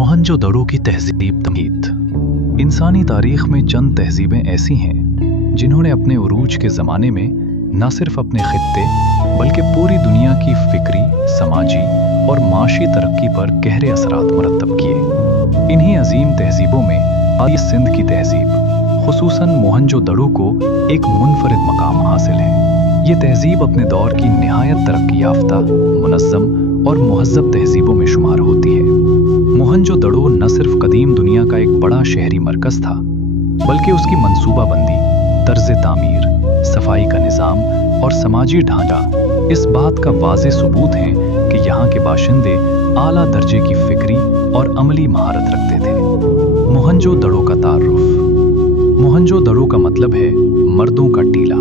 मोहनजोदड़ो की तहजीब तमहीद। इंसानी तारीख में चंद तहजीबें ऐसी हैं जिन्होंने अपने उरूज के ज़माने में न सिर्फ अपने खित्ते बल्कि पूरी दुनिया की फिक्री, समाजी और माशी तरक्की पर गहरे असरात मुरतब किए। इन्हीं अजीम तहजीबों में आज सिंध की तहजीब खुसूसन मोहनजोदड़ो को एक मुनफरिद मकाम हासिल है। ये तहजीब अपने दौर की निहायत तरक्की याफ्ता, मुनज़्ज़म और मुहज़्ज़ब तहजीबों में शुमार होती है। मोहनजोदड़ो न सिर्फ कदीम दुनिया का एक बड़ा शहरी मरकज़ था, बल्कि उसकी मंसूबाबंदी, तर्ज़ तामीर, सफाई का निज़ाम और समाजी ढांचा इस बात का वाज़े सबूत हैं कि यहाँ के बाशिंदे आला दर्जे की फिक्री और अमली महारत रखते थे। मोहनजोदड़ो का तारुफ। मोहनजोदड़ो का मतलब है मर्दों का टीला।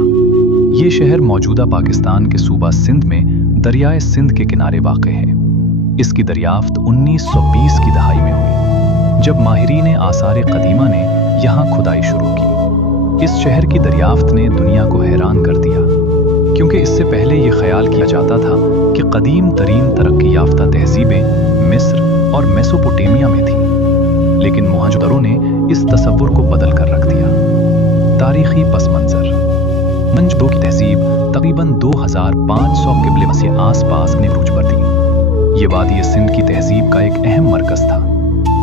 ये शहर मौजूदा पाकिस्तान के सूबा सिंध में दरियाए सिंध के किनारे वाक़ है। इसकी दरियाफ्त 1920 की दहाई में हुई, जब माहिरीन आसार कदीमा ने यहाँ खुदाई शुरू की। इस शहर की दरियाफ्त ने दुनिया को हैरान कर दिया, क्योंकि इससे पहले ये ख्याल किया जाता था कि कदीम तरीन तरक्की याफ्ता तहजीबें मिस्र और मेसोपोटामिया में थीं। लेकिन मोहनजोदड़ो ने इस तसव्वुर को बदल कर रख दिया। तारीखी पस मंज़र। मोहनजोदड़ो की तहजीब तकरीबन 2500 क़िबले से आसपास अपने उरूज पर थी। ये वादी सिंध की तहजीब का एक अहम मरकज़ था,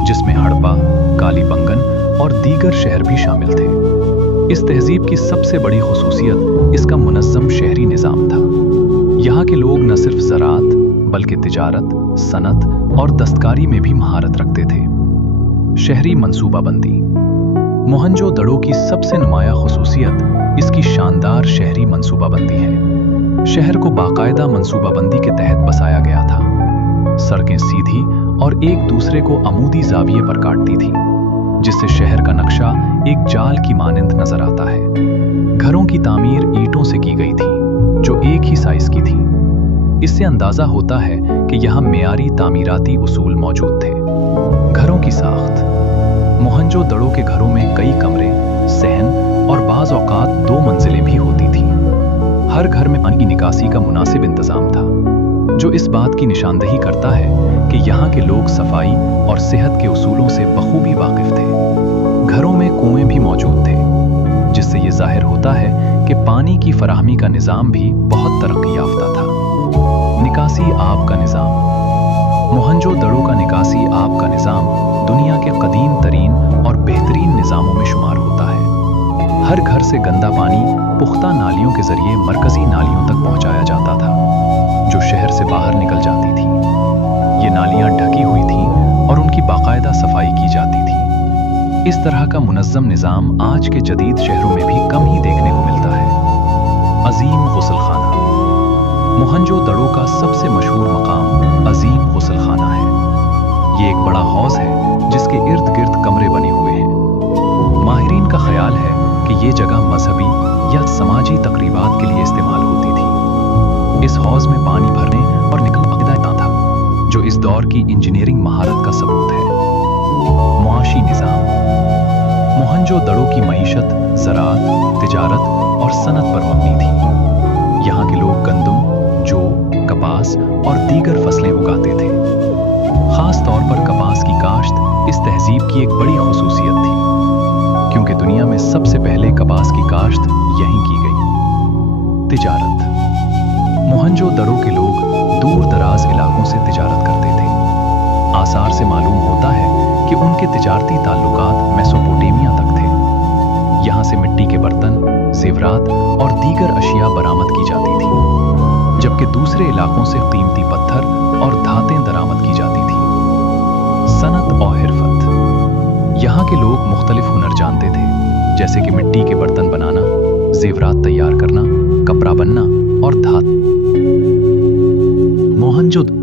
जिसमें हड़प्पा, कालीबंगन और दीगर शहर भी शामिल थे। इस तहजीब की सबसे बड़ी खुसूसियत इसका मुनज़्ज़म शहरी निज़ाम था। यहाँ के लोग न सिर्फ ज़राअत बल्कि तिजारत, सनत और दस्तकारी में भी महारत रखते थे। शहरी मंसूबाबंदी। मोहनजोदड़ो की सबसे नुमाया खुसूसियत इसकी शानदार शहरी मंसूबाबंदी है। शहर को बाकायदा मंसूबाबंदी के तहत बसाया गया था। सड़कें सीधी और एक दूसरे को अमूदी ज़ाविये पर काटती थीं, जिससे शहर का नक्शा एक जाल की मानंद नजर आता है। घरों की तामीर ईंटों से की गई थी, जो एक ही साइज की थी। इससे अंदाजा होता है कि यहाँ मेयारी तामीराती उसूल मौजूद थे। घरों की साख्त। मोहनजोदड़ो के घरों में कई कमरे, सहन और बाज़ औक़ात 2 मंजिलें भी होती थीं। हर घर में पानी की निकासी का मुनासिब इंतज़ाम था, जो इस बात की निशानदही करता है कि यहाँ के लोग सफाई और सेहत के उसूलों से बखूबी वाकिफ थे। घरों में कुएं भी मौजूद थे, जिससे ये जाहिर होता है कि पानी की फराहमी का निज़ाम भी बहुत तरक्की याफ्ता था। निकासी आब का निज़ाम। मोहनजोदड़ो का निकासी आब का निज़ाम दुनिया के कदीम तरीन और बेहतरीन निज़ामों में शुमार होता है। हर घर से गंदा पानी पुख्ता नालियों के जरिए मरकज़ी नालियों तक पहुँचाया जाता था, जो शहर से बाहर निकल जाती थी। ये नालियाँ ढकी हुई थीं और उनकी बाकायदा सफाई की जाती थी। इस तरह का मुनज़्ज़म निज़ाम आज के जदीद शहरों में भी कम ही देखने को मिलता है। अजीम गुस्लखाना। मोहनजोदड़ो का सबसे मशहूर मकाम अजीम गुस्लखाना है। ये एक बड़ा हौज़ है जिसके इर्द गिर्द कमरे बने हुए हैं। माहिरीन का ख्याल है कि ये जगह मजहबी या समाजी तकरीबात के लिए इस्तेमाल होती थी। इस हौज़ में पानी भरने और निकलना था, जो इस दौर की इंजीनियरिंग महारत का सबूत है। मुआशी निज़ाम। मोहनजोदड़ो की मईशत ज़राअत, तिजारत और सनत पर मबनी थी। यहाँ के लोग गंदम, जौ, कपास और दीगर फसलें उगाते थे। खास तौर पर कपास की काश्त इस तहजीब की एक बड़ी खुसूसियत थी, क्योंकि दुनिया में सबसे पहले कपास की काश्त यहीं की गई। तिजारत। मोहनजोदड़ो के लोग दूर दराज इलाकों से तिजारत करते थे। आसार से मालूम होता है कि उनके तिजारती ताल्लुकात मेसोपोटामिया तक थे। यहाँ से मिट्टी के बर्तन, ज़ेवरात और दीगर अशिया बरामद की जाती थी, जबकि दूसरे इलाकों से कीमती पत्थर और धातें दरामद की जाती थी। सनत और हिरफत। यहाँ के लोग मुख्तलिफ हुनर जानते थे, जैसे कि मिट्टी के बर्तन बनाना, ज़ेवरात तैयार करना, कपड़ा बनना और धात। मोहनजोदड़ो